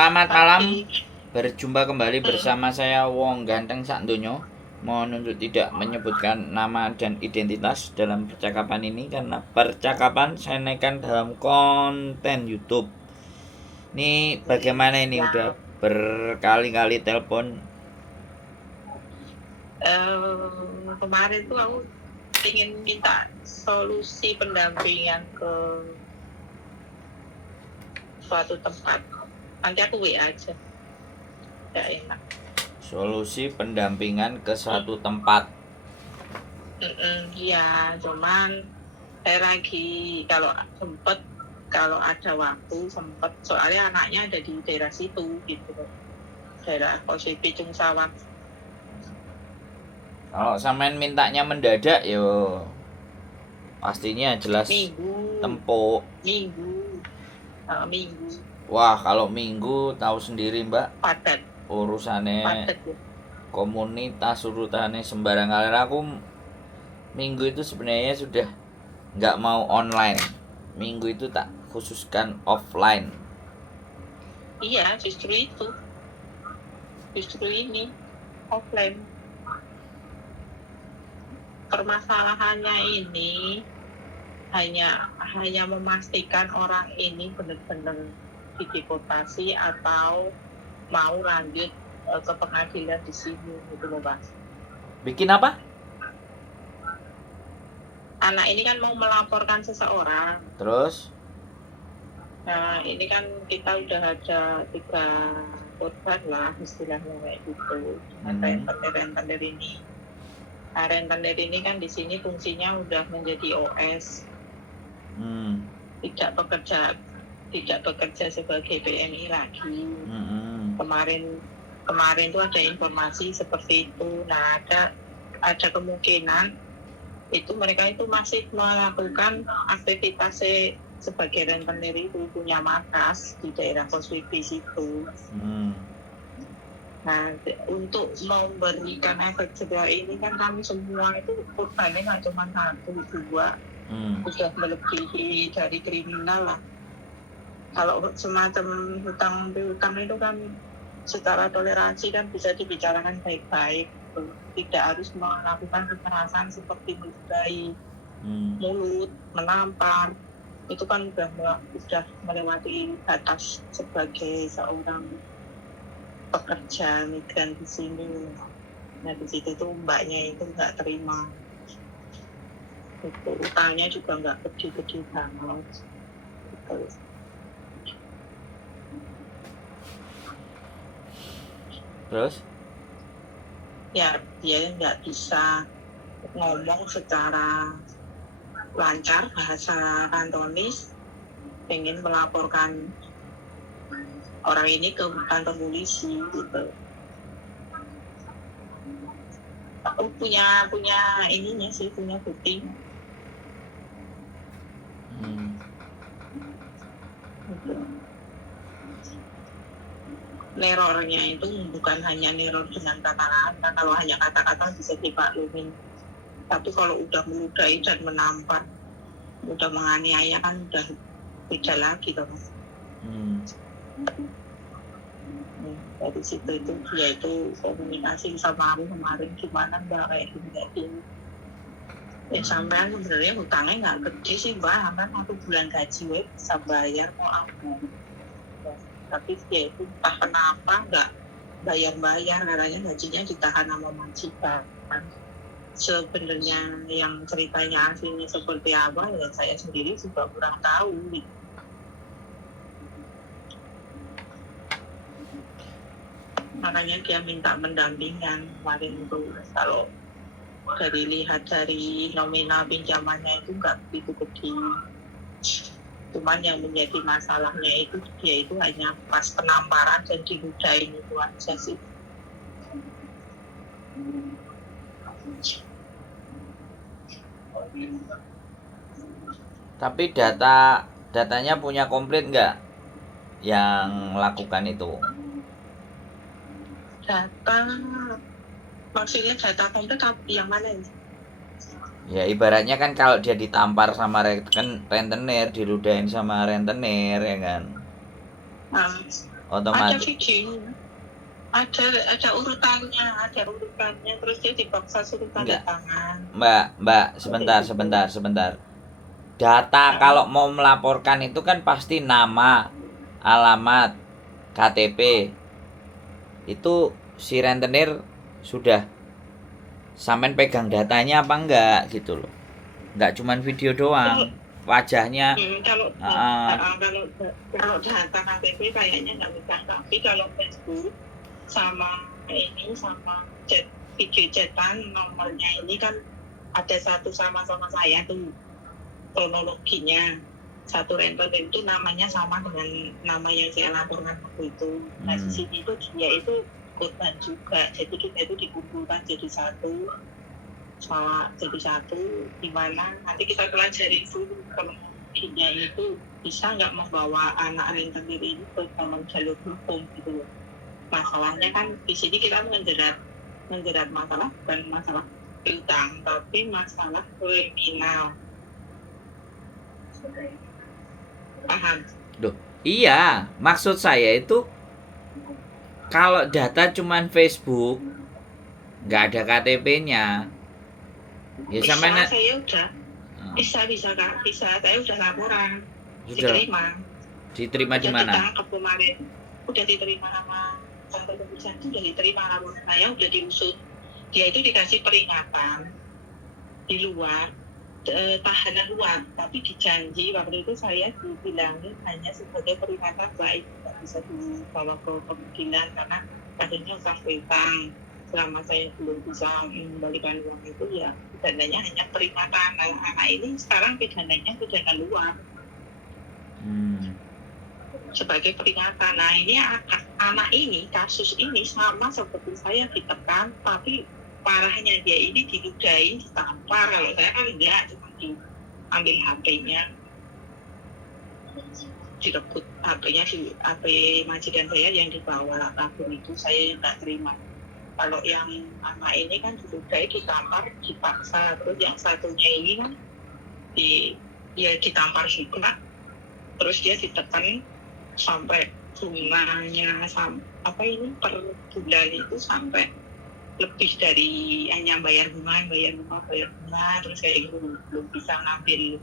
Selamat malam, Pagi. berjumpa kembali bersama saya Wong Ganteng Sakdonyo. Mohon untuk tidak menyebutkan nama dan identitas dalam percakapan ini karena percakapan saya naikkan dalam konten YouTube. Ini bagaimana ini Ya, udah berkali-kali telepon. kemarin tuh aku ingin minta solusi pendampingan ke suatu tempat. Nanti aku WA aja. Tidak enak. Solusi pendampingan ke suatu tempat. Iya, cuman saya lagi kalau ada waktu sempet, soalnya anaknya ada di daerah situ gitu, daerah Kose Picung Sawat. Kalau sampean mintanya mendadak yo pastinya jelas Minggu. Wah, kalau minggu tahu sendiri Mbak, Padat urusannya ya. komunitas urutannya sembarang kali. Aku minggu itu sebenarnya sudah nggak mau online. Minggu itu tak khususkan offline. Iya, justru ini offline. Permasalahannya ini hanya memastikan orang ini benar-benar dideportasi atau mau lanjut ke pengadilan di sini gitu loh, Pak. Bikin apa? Anak ini kan mau melaporkan seseorang. Terus? Nah, ini kan kita udah ada 3 korban lah istilahnya kayak gitu. Rentenir ini. Nah, rentenir ini kan di sini fungsinya udah menjadi OS. Tidak bekerja sebagai PMI lagi. Kemarin tuh ada informasi seperti itu. Nah, ada kemungkinan itu mereka itu masih melakukan aktivitas sebagai rentenir itu, punya markas di daerah Koswipi situ. Nah, untuk memberikan efek jerah ini kan kami semua itu korbannya nggak cuma 1, 2, sudah melebihi dari kriminal lah. Kalau semacam hutang piutang itu kan secara toleransi kan bisa dibicarakan baik-baik, tidak harus melakukan kekerasan seperti meludahi mulut, menampar. Itu kan udah melewati batas sebagai seorang pekerja migran di sini. Nah, di situ tuh mbaknya itu nggak terima. Itu utangnya juga nggak gede-gede banget. Gitu. Terus? Ya, dia nggak bisa ngomong secara lancar bahasa kantonis, pengen melaporkan orang ini ke kantor polisi gitu. Aku punya ininya sih, punya bukti. Gitu. Nerornya itu bukan hanya neror dengan kata-kata. Kalau hanya kata-kata bisa dipaklumin. Tapi kalau udah meludahi dan menampar, udah menganiaya kan udah beda lagi toh. Dari situ itu dia itu komunikasi sama aku kemarin, gimana Mbak kayak gini. Sampean sebenarnya hutangnya nggak gede sih Mbak, sampean 1 bulan gaji bisa bayar mau apa. Tapi dia itu entah kenapa nggak bayar, katanya gajinya ditahan sama majikan. Sebenarnya yang ceritanya aslinya seperti apa ya saya sendiri juga kurang tahu. Makanya dia minta mendampingan kemarin itu. Kalau lihat dari nominal pinjamannya itu nggak begitu gede. Cuman yang menjadi masalahnya itu dia itu hanya pas penamparan dan diludahin itu aja sih. Tapi datanya punya komplit nggak yang melakukan itu? Data maksudnya data komplit yang mana ini? Ya ibaratnya kan kalau dia ditampar sama rentenir, diludahin sama rentenir ya kan. Ada otomatis. video, ada urutannya, terus dia dipaksa suruh tanda Enggak, tangan. Mbak, sebentar. Data kalau mau melaporkan itu kan pasti nama, alamat, KTP. Itu si rentenir sudah sampean pegang datanya apa enggak gitu loh. Enggak cuman video doang, wajahnya. Kalau kalau data KTP kayaknya nggak bisa, tapi kalau Facebook sama video chatan nomornya ini kan ada satu sama-sama saya tuh kronologinya. Satu rentenir itu namanya sama dengan nama yang saya laporkan waktu itu. Nah di sini itu dia itu korban juga, jadi kita itu dikumpulkan jadi satu, di mana nanti kita pelajari itu kronologinya itu bisa nggak membawa anak rentenir ini ke dalam jalur hukum gitu loh. Masalahnya kan di sini kita menjerat masalah bukan masalah piutang, tapi masalah kriminal. Paham? Loh, iya, maksud saya itu kalau data cuman Facebook, nggak ada KTP-nya. Ya Bisa, sampai saya udah bisa Kak, saya udah laporan, sudah diterima di mana? Ditangkap kemarin, udah diterima sama kantor kepolisian, itu udah diterima laporan saya, udah diusut. Dia itu dikasih peringatan di luar, tahanan luar, tapi dijanji waktu itu saya dibilangin hanya sebagai peringatan baik, tidak bisa dibawa ke pengadilan karena kasusnya utang piutang. Selama saya belum bisa mengembalikan uang itu ya pidananya hanya peringatan. Nah, anak ini sekarang pidananya pidana luar sebagai peringatan. Nah ini anak ini, kasus ini sama seperti saya ditekan, tapi parahnya dia ini diludahi, ditampar. Kalau saya kan enggak, cuma diambil HP-nya, direbut HP-nya, HP majikan saya yang dibawa kabur itu saya nggak terima. Kalau yang anak ini kan diludahi, ditampar, dipaksa. Terus yang satunya ini kan ditampar juga, terus dia ditekan sampai bunganya per bulan itu sampai lebih dari hanya bayar bunga, terus kayak gitu, belum bisa ngambil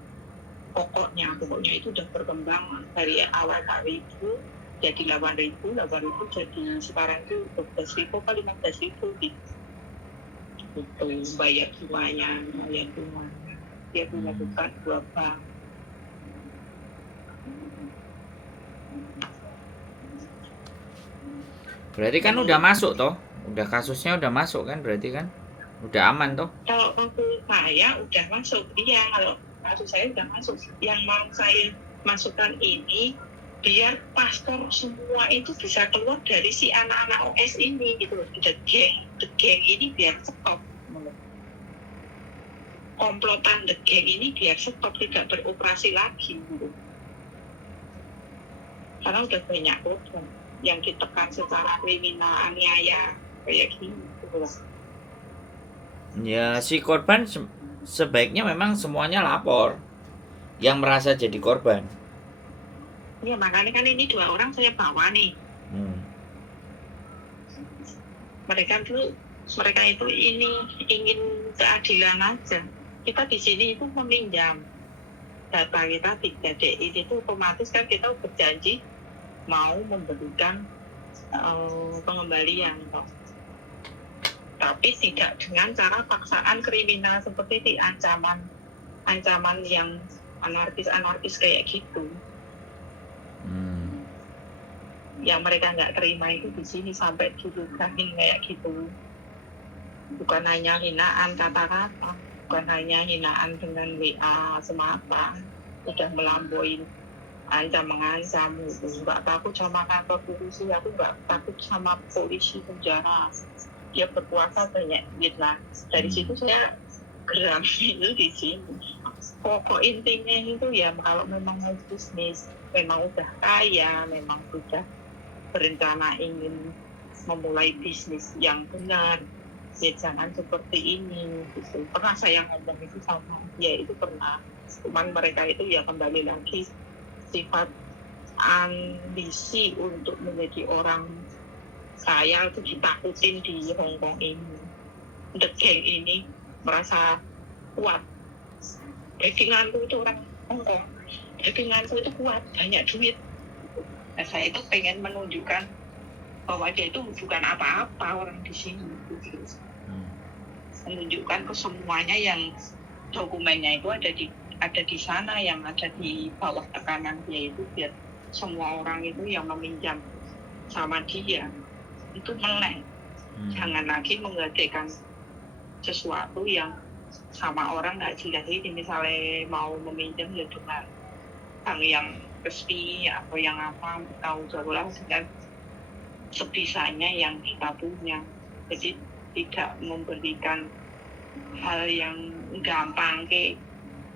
pokoknya itu udah berkembang dari awal hari itu jadi 8.000 jadi sekarang itu 12.000 ke 15.000 gitu bayar bunganya dia punya bukan 2 bank. Berarti kan udah masuk toh, udah kasusnya udah masuk kan, berarti kan udah aman toh? Kalau kasus saya udah masuk, iya, kalau kasus saya udah masuk. Yang mau saya masukkan ini biar pastor semua itu bisa keluar dari si anak-anak OS ini gitu loh. The gang ini biar stop, komplotan the gang ini biar stop, tidak beroperasi lagi gitu. Karena udah banyak korban yang ditekan secara kriminal, aniaya kayak gini gitu loh. Ya si korban sebaiknya memang semuanya lapor yang merasa jadi korban. Ya makanya kan ini 2 orang saya bawa nih. Mereka itu ini ingin keadilan aja. Kita di sini itu meminjam data kita 3D ini tuh otomatis kan kita berjanji mau memberikan pengembalian toh. Tapi tidak dengan cara paksaan kriminal seperti ancaman yang anarkis kayak gitu. Yang mereka nggak terima itu di sini sampai diludahin kayak gitu. Bukan hanya hinaan kata-kata, bukan hanya hinaan dengan WA semata, udah melampaui mengancam itu. Nggak takut sama kantor polisi, aku nggak takut sama polisi penjara. Dia berkuasa banyak duit lah. Dari situ saya geram itu di sini. Pokok intinya itu ya kalau memang mau bisnis, memang udah kaya, memang sudah berencana ingin memulai bisnis yang benar, ya jangan seperti ini gitu. Pernah saya ngomong itu sama dia itu pernah, cuman mereka itu ya kembali lagi sifat ambisi untuk menjadi orang kaya itu ditakutin di Hong Kong ini. The Gang ini merasa kuat. Backinganku itu orang Hong Kong. Backinganku itu kuat, banyak duit. Nah, saya itu pengen menunjukkan bahwa dia itu bukan apa-apa orang di sini. Menunjukkan ke semuanya yang dokumennya itu ada di sana, yang ada di bawah tekanan dia itu, biar semua orang itu yang meminjam sama dia itu melek. Jangan lagi menggadaikan sesuatu yang sama orang nggak jelas ini, misalnya mau meminjam ya dengan bank yang resmi atau yang apa, tahu jauh dan sebisanya yang kita punya. Jadi tidak memberikan hal yang gampang ke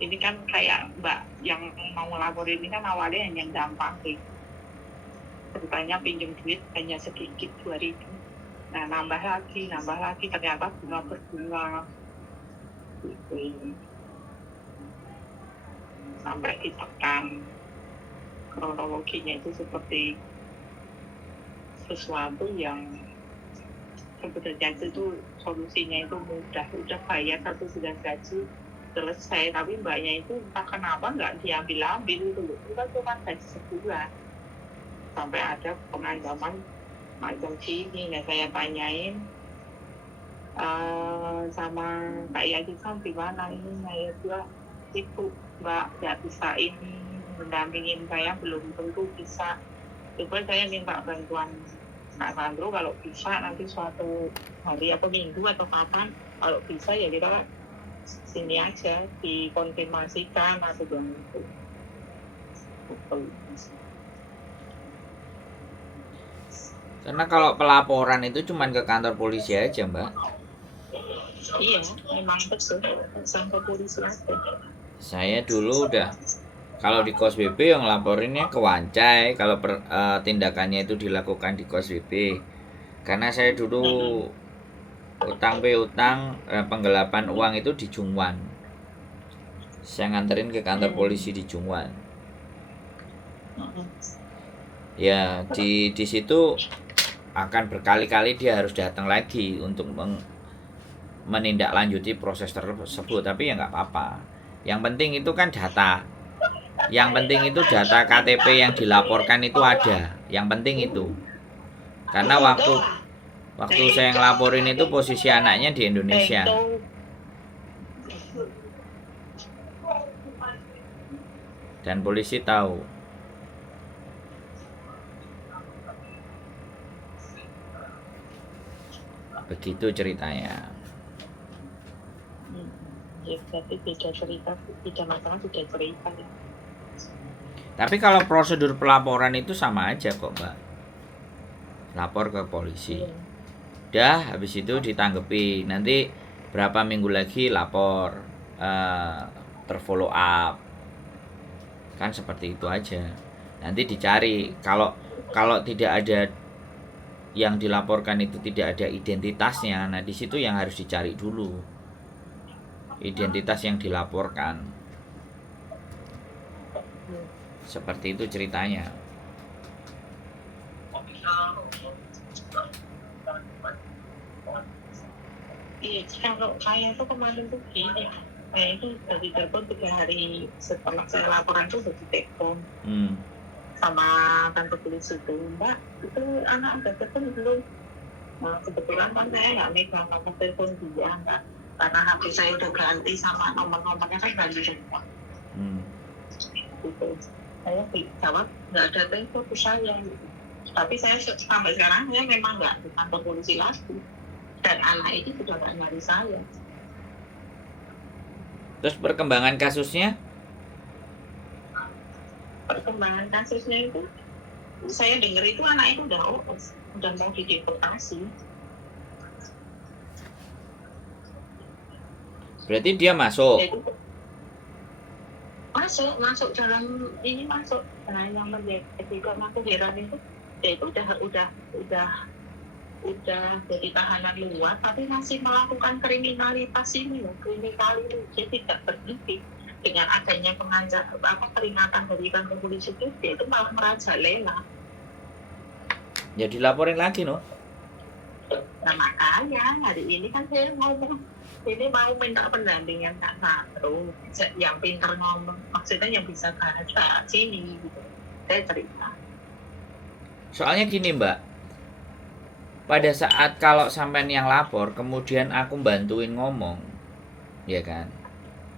ini kan kayak Mbak yang mau laporin ini kan awalnya hanya gampang ke ceritanya pinjam duit hanya sedikit 2.000, nah nambah lagi ternyata bunga berbunga gitu. Sampai ditekan kronologinya itu seperti sesuatu yang sebenarnya itu solusinya itu mudah, udah bayar 1 bulan gaji selesai, tapi mbaknya itu entah kenapa nggak diambil itu kan cuma gaji sebulan. Sampai ada pengancaman macam sini. Nah saya tanyain sama Kak Yadi kan gimana ini, saya bilang itu Mbak nggak bisa ini mendampingin saya, belum tentu bisa. Coba saya minta bantuan Kak Sandro, kalau bisa nanti suatu hari atau minggu atau kapan, kalau bisa ya kita sini aja dikonfirmasikan atau begitu. Karena kalau pelaporan itu cuma ke kantor polisi aja, Mbak. Iya, memang betul. Sampai polisi aja. Saya dulu udah, kalau di Kos BB yang laporinnya ke Wancai kalau tindakannya itu dilakukan di Kos BB. Karena saya dulu utang piutang penggelapan uang itu di Jungwan. Saya nganterin ke kantor polisi di Jungwan. Ya, di situ akan berkali-kali dia harus datang lagi untuk menindaklanjuti proses tersebut, tapi ya nggak apa-apa. Yang penting itu kan data. Yang penting itu data KTP yang dilaporkan itu ada. Yang penting itu. Karena waktu saya ngelaporin itu posisi anaknya di Indonesia. Dan polisi tahu. Begitu ceritanya. Ya, berarti beda cerita, beda masalah, beda cerita. Tapi kalau prosedur pelaporan itu sama aja kok, Mbak. Lapor ke polisi. Dah, habis itu ditanggepi. Nanti berapa minggu lagi lapor, terfollow up. Kan seperti itu aja. Nanti dicari. Kalau tidak ada yang dilaporkan itu tidak ada identitasnya, nah di situ yang harus dicari dulu identitas yang dilaporkan. Seperti itu ceritanya. Iya, kalau saya tuh kemarin tuh gini, saya itu dari telepon 3 hari setelah saya laporan tuh udah ditelepon sama kantor polisi itu, Mbak, itu anak udah telepon belum? Nah, kebetulan kan saya nggak megang nomor telepon dia, Mbak, karena HP saya udah ganti sama nomor-nomornya kan ganti semua. Gitu. Saya jawab nggak ada telepon ke saya, tapi saya sampai sekarang saya memang nggak di kantor polisi lagi, dan anak ini sudah nggak nyari saya. Terus perkembangan kasusnya? Perkembangan kasusnya itu saya dengar itu anak itu udah mau dideportasi. Berarti dia masuk. Masuk dalam ini, masuk. Nah, yang menjadi karena aku heran itu, dia itu udah jadi tahanan luar, tapi masih melakukan kriminalitas ini loh, dia tidak berhenti. dengan adanya peringatan dari kantor polisi itu malah merajalela. Ya dilaporin lagi no. Nah makanya hari ini kan saya mau minta pendampingan Kak Sandro yang pintar ngomong, maksudnya yang bisa bahasa sini gitu. Saya cerita. Soalnya gini Mbak, pada saat kalau sampean yang lapor kemudian aku bantuin ngomong, ya kan,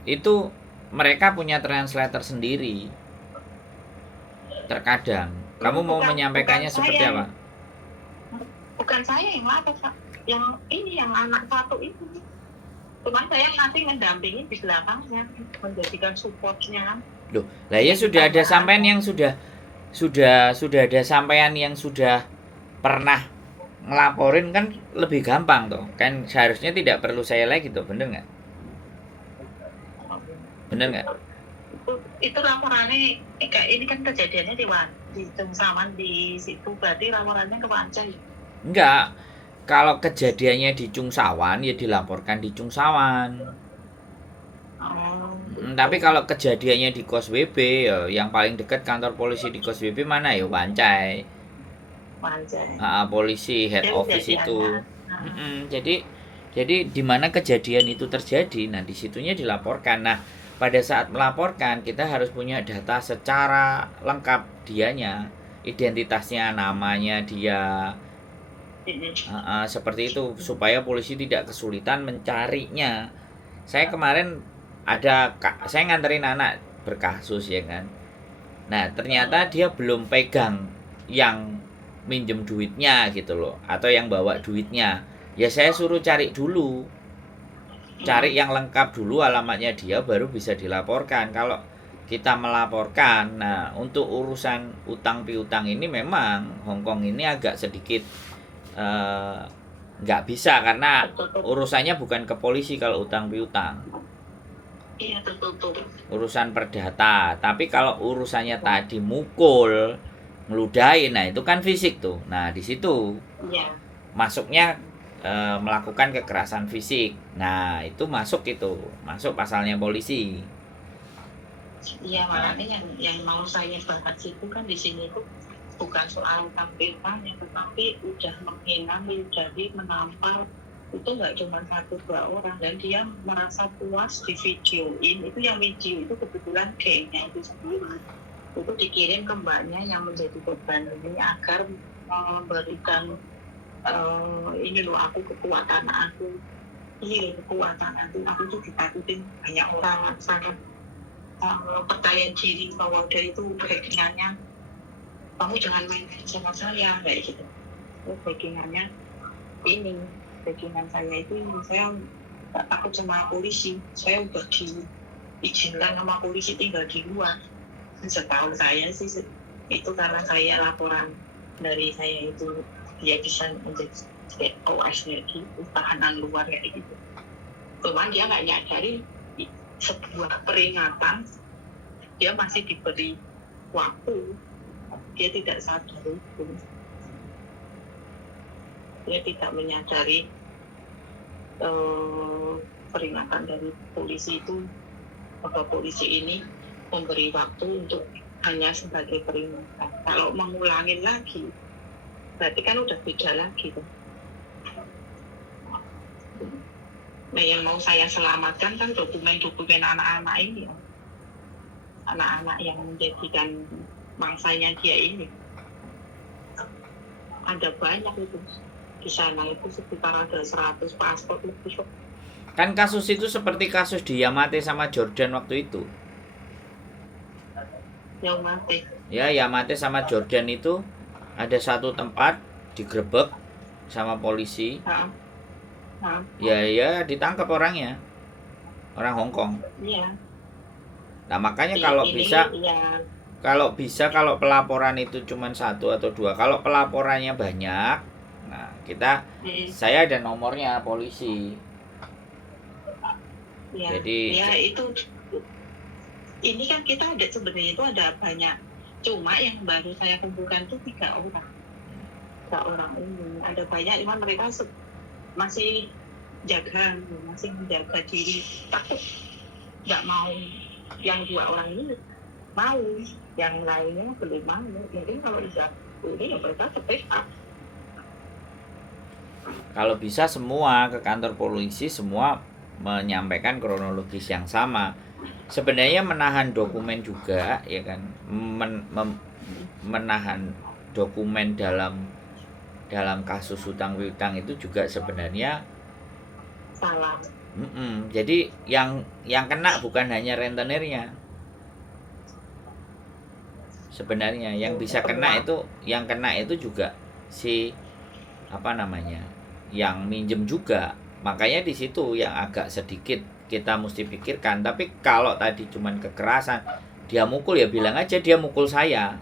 itu mereka punya translator sendiri. Terkadang kamu mau menyampaikannya seperti apa? Bukan saya yang lapor Pak, yang anak satu itu. Cuma saya nanti mendampingi di belakangnya, menjadikan supportnya. Loh, lah ya sudah ada sampean yang sudah ada sampean yang sudah pernah ngelaporin kan lebih gampang toh. Kan seharusnya tidak perlu saya lagi toh, bener nggak? Bener nggak? Itu laporannya kayak ini kan kejadiannya di Cungsawan di situ, berarti laporannya ke Wancai. Enggak. Kalau kejadiannya di Cungsawan ya dilaporkan di Cungsawan. Tapi kalau kejadiannya di Kos WB ya yang paling dekat kantor polisi di Kos WB mana ya Wancai. Polisi head office itu. Jadi di mana kejadian itu terjadi, nah di situnya dilaporkan. Nah, pada saat melaporkan kita harus punya data secara lengkap dianya, identitasnya, namanya dia. Seperti itu supaya polisi tidak kesulitan mencarinya. Saya kemarin saya nganterin anak berkasus ya kan. Nah ternyata dia belum pegang yang minjem duitnya gitu loh, atau yang bawa duitnya. Ya saya suruh cari dulu, cari yang lengkap dulu alamatnya dia, baru bisa dilaporkan. Kalau kita melaporkan, nah untuk urusan utang piutang ini memang Hongkong ini agak sedikit nggak bisa karena urusannya bukan ke polisi kalau utang piutang. Iya tertutup. Urusan perdata. Tapi kalau urusannya tadi mukul, ngeludahin, nah itu kan fisik tuh. Nah di situ masuknya melakukan kekerasan fisik. Nah itu masuk pasalnya polisi. Iya makanya yang mau saya bahas itu kan di sini tuh bukan soal tampilnya, tetapi udah menghina, menjadi menampar itu nggak cuma 1-2 orang, dan dia merasa puas di videoin. Itu yang video itu kebetulan gengnya itu sendiri, itu dikirim ke mbaknya yang menjadi korban ini agar memberikan ini loh aku kekuatan aku, ini kekuatan aku itu ditakutin banyak orang, sangat percaya diri bahwa dia itu backingannya, kamu jangan main sama saya kayak gitu. Backingannya ini, backingan saya itu saya nggak takut sama polisi, saya udah diizinkan sama polisi tinggal di luar. Setahu saya sih itu karena saya laporan dari saya itu dia bisa menjadi OS-nya di tahanan luar kayak gitu. Cuman dia nggak nyadari sebuah peringatan dia masih diberi waktu. Dia tidak sadar itu, dia tidak menyadari peringatan dari polisi itu, bahwa polisi ini memberi waktu untuk hanya sebagai peringatan. Kalau mengulangin lagi berarti kan udah beda lagi tuh. Nah yang mau saya selamatkan kan dokumen-dokumen anak-anak ini, anak-anak yang menjadikan mangsanya dia ini. Ada banyak itu di sana, itu sekitar ada 100 paspor lebih. Kan kasus itu seperti kasus di Yamate sama Jordan waktu itu. Yamate. Ya, Yamate sama Jordan itu ada satu tempat digerebek sama polisi. Ya ditangkap orangnya, orang Hongkong. Iya. Nah makanya kalau pelaporan itu cuma 1 atau 2, kalau pelaporannya banyak, nah saya ada nomornya polisi. Ya, jadi ya itu ini kan kita ada sebenarnya itu ada banyak, cuma yang baru saya kumpulkan itu 3 orang ini. Ada banyak, cuma mereka masih masih menjaga diri, takut nggak mau yang 2 orang ini mau, yang lainnya belum mau. Mungkin kalau udah ini ya mereka step up. Kalau bisa semua ke kantor polisi, semua menyampaikan kronologis yang sama. Sebenarnya menahan dokumen juga, ya kan, menahan dokumen dalam kasus hutang piutang itu juga sebenarnya Salah. Jadi yang kena bukan hanya rentenirnya. Sebenarnya yang bisa kena itu juga si yang minjem juga. Makanya di situ yang agak sedikit kita mesti pikirkan. Tapi kalau tadi cuman kekerasan, dia mukul ya bilang aja dia mukul saya.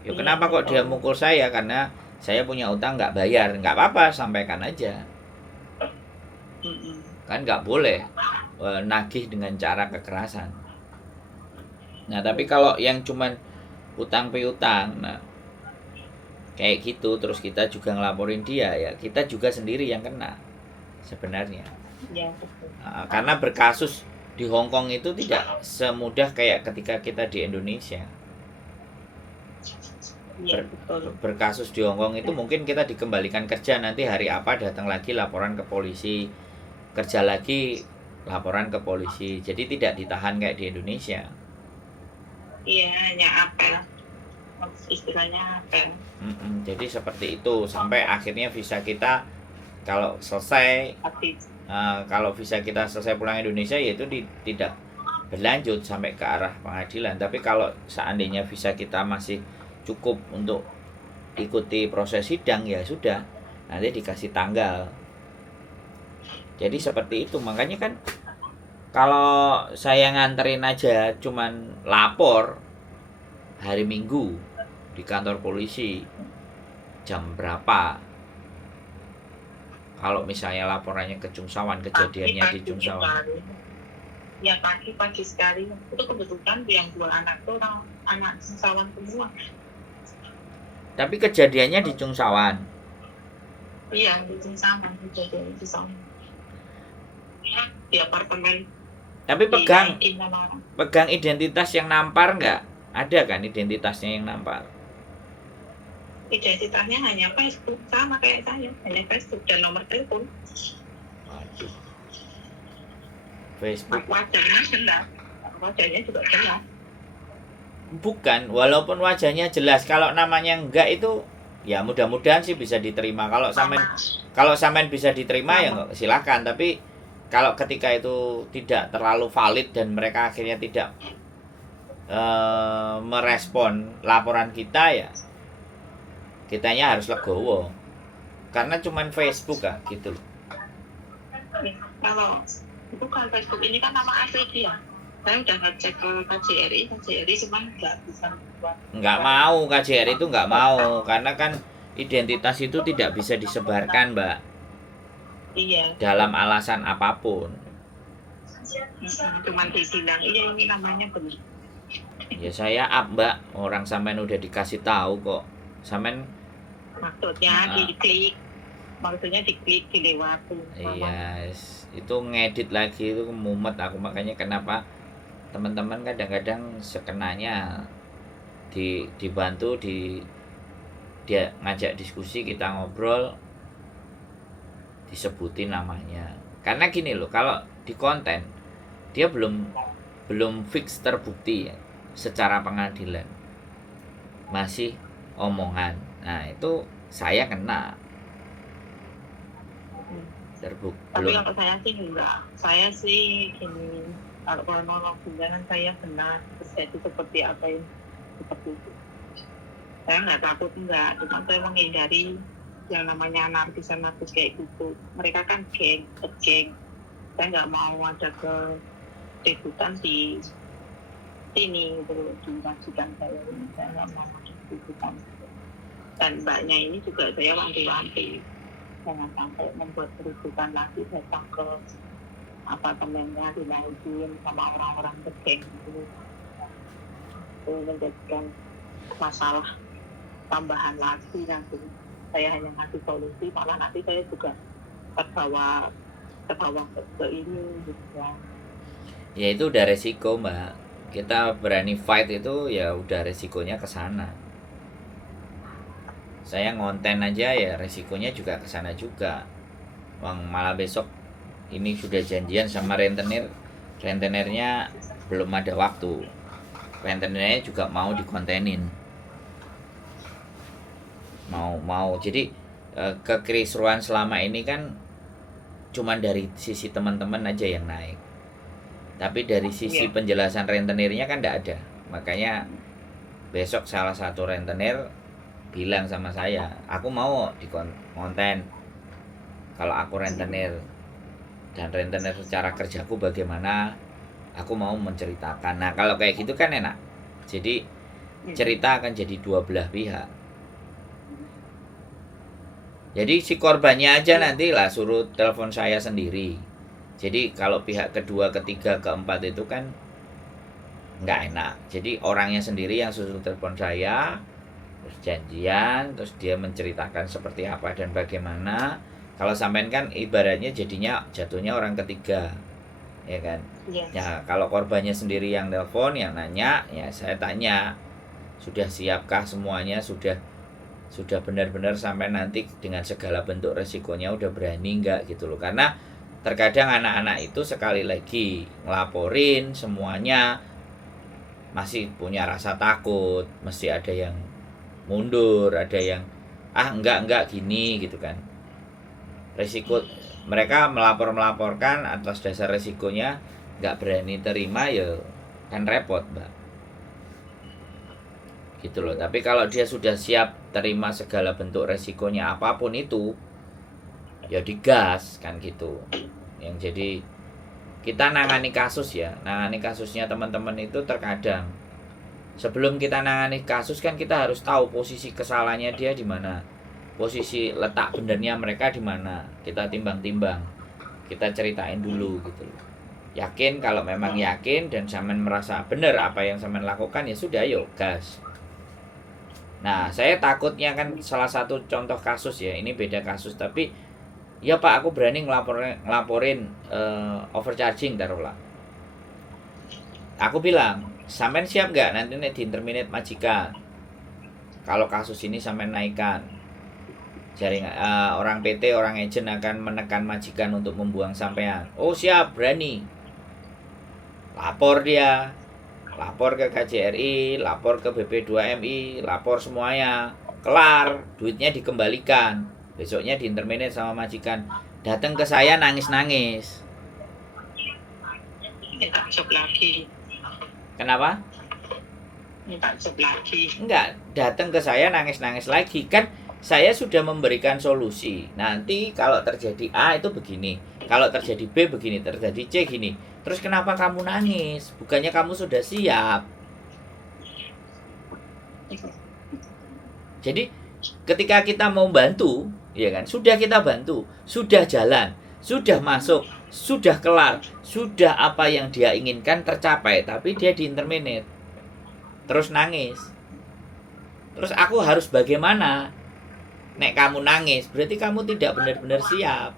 Ya kenapa kok dia mukul saya? Karena saya punya utang nggak bayar. Nggak apa-apa, sampaikan aja. Kan nggak boleh nagih dengan cara kekerasan. Nah tapi kalau yang cuman utang piutang, nah kayak gitu, terus kita juga ngelaporin dia, ya kita juga sendiri yang kena sebenarnya. Ya, betul. Karena berkasus di Hong Kong itu tidak semudah kayak ketika kita di Indonesia. Berkasus di Hong Kong itu mungkin kita dikembalikan kerja, nanti hari apa datang lagi laporan ke polisi, kerja lagi laporan ke polisi, jadi tidak ditahan kayak di Indonesia. Iya, hanya apel, istilahnya apel. Jadi seperti itu sampai akhirnya visa kita kalau selesai, kalau visa kita selesai pulang Indonesia, yaitu tidak berlanjut sampai ke arah pengadilan. Tapi kalau seandainya visa kita masih cukup untuk ikuti proses sidang, ya sudah, nanti dikasih tanggal. Jadi seperti itu. Makanya kan kalau saya nganterin aja cuman lapor hari Minggu di kantor polisi jam berapa, kalau misalnya laporannya ke Jungsawan, kejadiannya di Jungsawan ya pagi sekali itu kebetulan yang 2 anak itu orang anak Jungsawan semua. Tapi kejadiannya di Jungsawan. Iya, di Jungsawan, kejadiannya di sana di apartemen. Tapi pegang identitas yang nampar nggak? Ada kan identitasnya yang nampar? Identitasnya hanya Facebook, sama kayak saya, hanya Facebook dan nomor telepon. Waduh. Facebook. Wajahnya juga jelas. Bukan, walaupun wajahnya jelas, kalau namanya enggak itu ya mudah-mudahan sih bisa diterima. Kalau sampean bisa diterima ya silakan, tapi kalau ketika itu tidak terlalu valid dan mereka akhirnya tidak merespon laporan kita, ya kitanya harus legowo. Karena cuman Facebook gitu loh. Kalau bukan Facebook ini kan nama asli dia. Saya udah ngecek ke KJRI cuma nggak bisa. Nggak mau, KJRI itu nggak mau, karena kan identitas itu tidak bisa disebarkan, Mbak. Iya. Dalam alasan apapun. Cuma dibilang iya ini namanya benar. Ya saya Mbak, orang sampean udah dikasih tahu kok. Sampean maksudnya diklik dilewatin. Iya, itu ngedit lagi itu mumet aku, makanya kenapa teman-teman kadang-kadang sekenanya dibantu dia ngajak diskusi, kita ngobrol, disebutin namanya. Karena gini loh, kalau di konten dia belum fix terbukti ya, secara pengadilan masih omongan. Nah itu saya kena tapi kalau saya sih enggak. Saya sih gini, kalau kronologinya kan saya benar terjadi seperti apa yang seperti itu. Saya nggak takut, enggak, cuma saya menghindari yang namanya anarkis kayak gitu. Mereka kan geng. Saya nggak mau ada keributan di sini gitu, di majikan saya ini. Saya nggak mau ada keributan. Dan mbaknya ini juga saya wanti-wanti, jangan sampai membuat keributan lagi, datang ke apartemennya dinaikin sama orang-orang bergeng itu menjadikan masalah tambahan lagi. Nanti saya hanya ngasih solusi, malah nanti saya juga terbawa ke ini gitu ya. Ya itu udah resiko, Mbak. Kita berani fight itu ya udah resikonya ke sana. Saya ngonten aja ya resikonya juga ke sana juga. Malah besok ini sudah janjian sama rentenernya belum ada waktu. Rentenernya juga mau dikontenin. Mau. Jadi kekisruan selama ini kan cuman dari sisi teman-teman aja yang naik. Tapi dari sisi penjelasan rentenirnya kan enggak ada. Makanya besok salah satu rentenir bilang sama saya, aku mau dikonten kalau aku rentenir, dan rentenir secara kerjaku bagaimana, aku mau menceritakan. Nah kalau kayak gitu kan enak, jadi cerita akan jadi dua belah pihak. Jadi si korbannya aja nanti lah suruh telepon saya sendiri. Jadi kalau pihak kedua, ketiga, keempat itu kan nggak enak. Jadi orangnya sendiri yang suruh telepon saya, terus janjian, terus dia menceritakan seperti apa dan bagaimana. Kalau sampean kan ibaratnya jatuhnya orang ketiga, ya kan? Yes. Ya kalau korbannya sendiri yang telepon, yang nanya, ya saya tanya, sudah siapkah semuanya, sudah benar-benar sampai nanti dengan segala bentuk resikonya udah berani nggak gitu loh. Karena terkadang anak-anak itu sekali lagi ngelaporin semuanya masih punya rasa takut, mesti ada yang mundur, ada yang enggak gini gitu kan. Resiko mereka melaporkan atas dasar resikonya nggak berani terima, ya kan repot, Mbak. Gitu loh. Tapi kalau dia sudah siap terima segala bentuk resikonya apapun itu, ya digas kan gitu. Yang jadi kita nangani kasusnya teman-teman itu terkadang sebelum kita nangani kasus kan kita harus tahu posisi kesalahannya dia di mana, posisi letak benernya mereka di mana. Kita timbang-timbang, kita ceritain dulu gitu loh. Yakin, kalau memang yakin dan sampean merasa benar apa yang sampean lakukan, ya sudah, yuk gas. Nah saya takutnya kan salah satu contoh kasus ya, ini beda kasus tapi ya Pak, aku berani ngelaporin overcharging taruhlah. Aku bilang, sampean siap nggak nanti di terminate majikan kalau kasus ini sampean naikkan jaringan, orang PT, orang agent akan menekan majikan untuk membuang sampean. Oh siap, berani. Lapor dia, lapor ke KJRI, lapor ke BP2MI, lapor semuanya, kelar, duitnya dikembalikan. Besoknya diinterminate sama majikan, datang ke saya nangis-nangis. Minta job lagi. Kenapa? Minta job lagi. Enggak, datang ke saya nangis-nangis lagi. Kan saya sudah memberikan solusi. Nanti kalau terjadi A itu begini, kalau terjadi B begini, terjadi C gini. Terus kenapa kamu nangis? Bukannya kamu sudah siap? Jadi ketika kita mau bantu, ya kan, sudah kita bantu, sudah jalan, sudah masuk, sudah kelar, sudah apa yang dia inginkan tercapai, tapi dia diinterminate, terus nangis. Terus aku harus bagaimana? Nek kamu nangis, berarti kamu tidak benar-benar siap.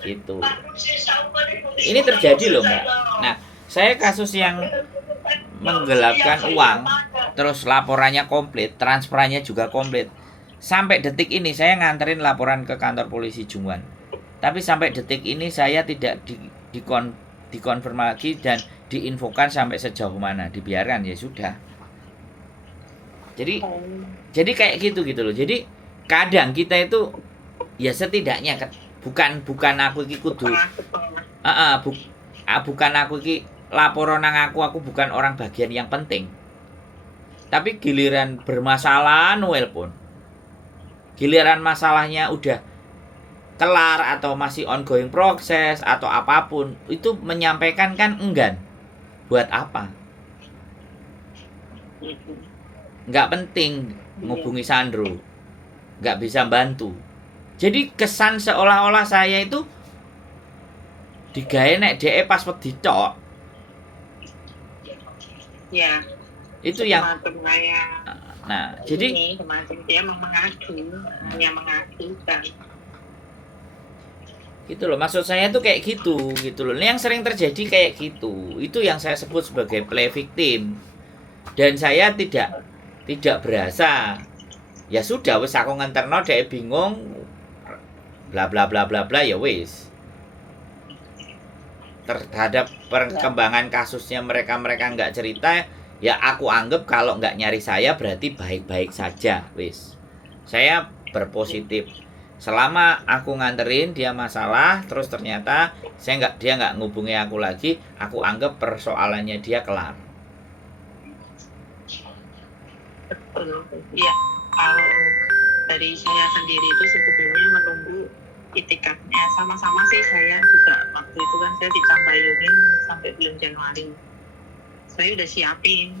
Gitu. Ini terjadi loh, Mbak. Nah, saya kasus yang menggelapkan uang, terus laporannya komplit, transferannya juga komplit. Sampai detik ini saya nganterin laporan ke kantor polisi Jungwan. Tapi sampai detik ini saya tidak dikonfirmasi dan diinfokan sampai sejauh mana. Dibiarkan, ya sudah. Jadi kayak gitu loh. Jadi kadang kita itu ya setidaknya bukan aku iki kudu bukan aku iki laporan nang aku bukan orang bagian yang penting. Tapi giliran bermasalah Noel pun, giliran masalahnya udah kelar atau masih ongoing proses atau apapun, itu menyampaikan kan enggan. Buat apa? Nggak penting ngubungi Sandro, nggak bisa bantu. Jadi kesan seolah-olah saya itu digawe nek DE pas wedi tok. Ya. Itu yang saya. Nah, jadi semacam dia mengadu, hanya mengadukan. Gitu loh, maksud saya tuh kayak gitu loh. Ini yang sering terjadi kayak gitu. Itu yang saya sebut sebagai play victim. Dan saya tidak berasa. Ya sudah, wis aku ngenterno dhek bingung, bla bla bla bla bla, ya wis. Terhadap perkembangan kasusnya mereka nggak cerita, ya aku anggap kalau nggak nyari saya berarti baik-baik saja, wis. Saya berpositif. Selama aku nganterin dia masalah, terus ternyata dia nggak ngubungi aku lagi, aku anggap persoalannya dia kelar. Betul. Iya, kalau dari saya sendiri itu sebetulnya menunggu itikadnya sama-sama sih. Saya juga waktu itu kan saya ditambayungin sampai bulan Januari. Saya udah siapin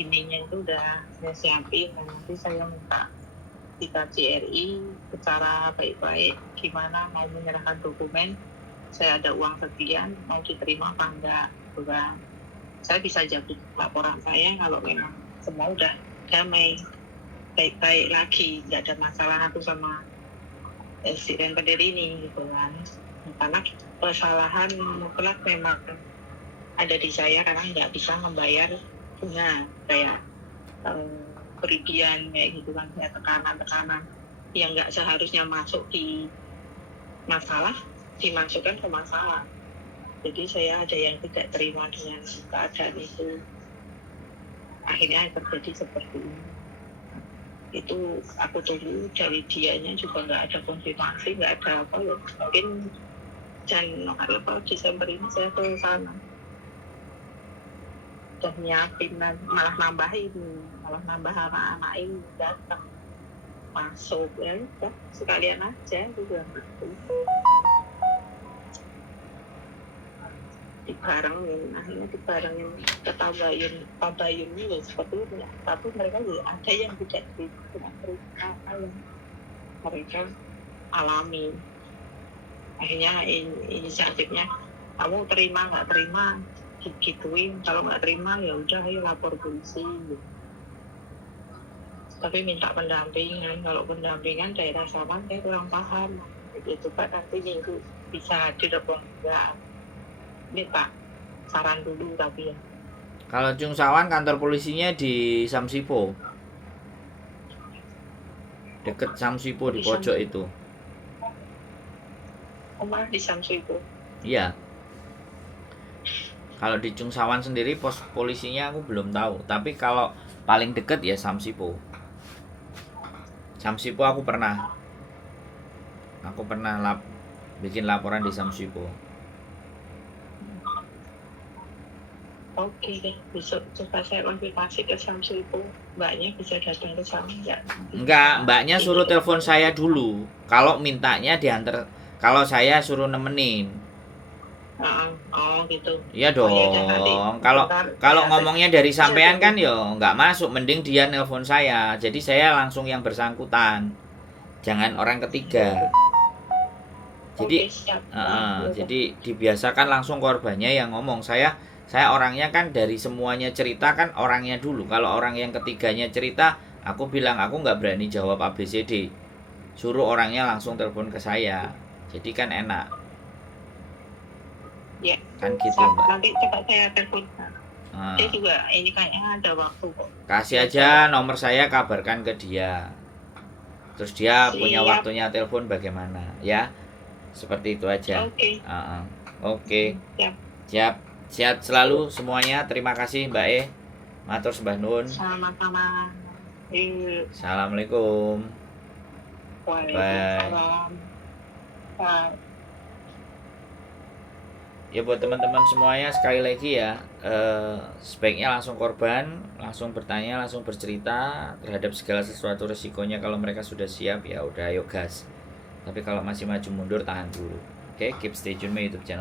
ininya, itu udah saya siapin, dan nanti saya minta di KJRI secara baik-baik gimana mau menyerahkan dokumen, saya ada uang sekian, mau diterima apa enggak, bukan. Saya bisa jawab laporan saya kalau memang semua udah damai, baik-baik lagi, nggak ada masalah aku sama si rentenir ini gitu kan. Karena kesalahan mutlak memang ada di saya karena nggak bisa membayar bunga kayak kerugian kayak gitu kan, kayak tekanan yang nggak seharusnya masuk di masalah dimasukkan ke masalah. Jadi saya ada yang tidak terima dengan keadaan itu, akhirnya terjadi seperti ini. Itu aku tunggu dari dianya juga nggak ada konfirmasi, nggak ada apa ya. Mungkin Januari apa Desember ini saya ke sana udah nyiapin, malah nambah anak-anak ini datang masuk, ya udah sekalian aja juga dibarengin, akhirnya dibarengin ke tabayun ini seperti itu ya. Tapi mereka juga ada yang tidak dengan cerita yang mereka alami. Akhirnya inisiatifnya, kamu terima nggak terima gituin, kalau nggak terima ya udah ayo lapor polisi gitu. Tapi minta pendampingan, kalau pendampingan daerah Sawan saya kurang paham itu Pak, nanti minggu bisa hadir apa enggak, minta saran dulu. Tapi ya kalau Cung Sawan kantor polisinya di Samsipo, deket Samsipo di pojok itu. Malah di Samsipo. Iya. Kalau di Cung Sawan sendiri pos polisinya aku belum tahu, tapi kalau paling deket ya Samsipo. Samsipo aku pernah bikin laporan di Samsipo. Oke deh, besok coba saya konfirmasi ke Samsipo, mbaknya bisa datang ke sana enggak? Enggak, mbaknya suruh telepon saya dulu. Kalau mintanya diantar, kalau saya suruh nemenin. Oh gitu. Iya dong. Kalau ngomongnya dari sampean kan ya nggak masuk, mending dia nelpon saya. Jadi saya langsung yang bersangkutan. Jangan orang ketiga. Jadi jadi dibiasakan langsung korbannya yang ngomong. Saya orangnya kan dari semuanya cerita kan orangnya dulu. Kalau orang yang ketiganya cerita, aku bilang aku nggak berani jawab ABCD. Suruh orangnya langsung telepon ke saya. Jadi kan enak. Ya, kan gitu Mbak. Nanti coba saya telepon. Dia juga ini kayaknya ada waktu kok. Kasih aja nomor saya, kabarkan ke dia. Terus dia punya waktunya telepon bagaimana ya. Seperti itu aja. Oke. Oke. Siap. Sehat selalu semuanya. Terima kasih Mbak E. Matur sembah nuwun. Sama-sama. Assalamualaikum. Waalaikumsalam. Bye. Ya buat teman-teman semuanya sekali lagi ya, sebaiknya langsung korban, langsung bertanya, langsung bercerita terhadap segala sesuatu resikonya. Kalau mereka sudah siap ya udah ayo gas. Tapi kalau masih maju mundur tahan dulu. Oke, keep stay tune my YouTube channel.